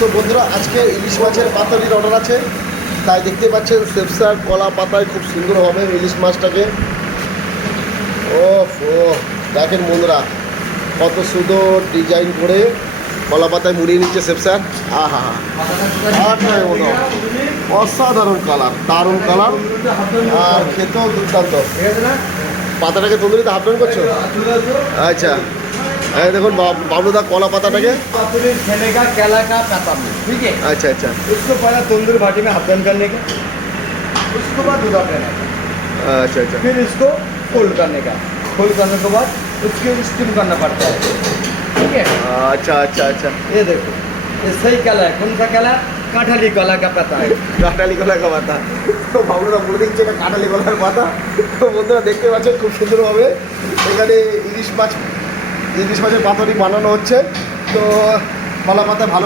তো বন্ধুরা আজকে ইলিশ মাছের পাতুরির অর্ডার আছে, তাই দেখতে পাচ্ছেন সেপসার কলা পাতায় খুব সুন্দর হবে ইলিশ মাছটাকে। ও দেখেন বন্ধুরা কত সুন্দর ডিজাইন করে কলা পাতায় মুড়িয়ে নিচ্ছে সেপসার। আহা অসাধারণ কালার, দারুণ কালার আর খেতেও দুর্দান্ত। পাতাটাকে তন্দুরিতে হাফ ডাউন করছো? আচ্ছা এই দেখুন বাবলুদা কলা পাতাটাকে अच्छा अच्छा उसको पहले तंदूर भाटी में हाफ डन करने का, उसके बाद दूध देने का, अच्छा अच्छा फिर इसको फोल्ड करने का, फोल्ड करने के बाद उसके स्टीम करना पड़ता है। ठीक है, अच्छा अच्छा अच्छा ये देखो ये सही कला है। कौन सा कला? काठाली कला का पता है। কাঁঠালি কলা কা পাতা। তো বাবলুদা বলে দিচ্ছে এটা কাঁঠালি কলার পাতা। তো বন্ধুরা দেখতে পাচ্ছেন খুব সুন্দরভাবে এখানে ইলিশ মাছের পাতুরি বানানো হচ্ছে। তো কলা পাতা ভালো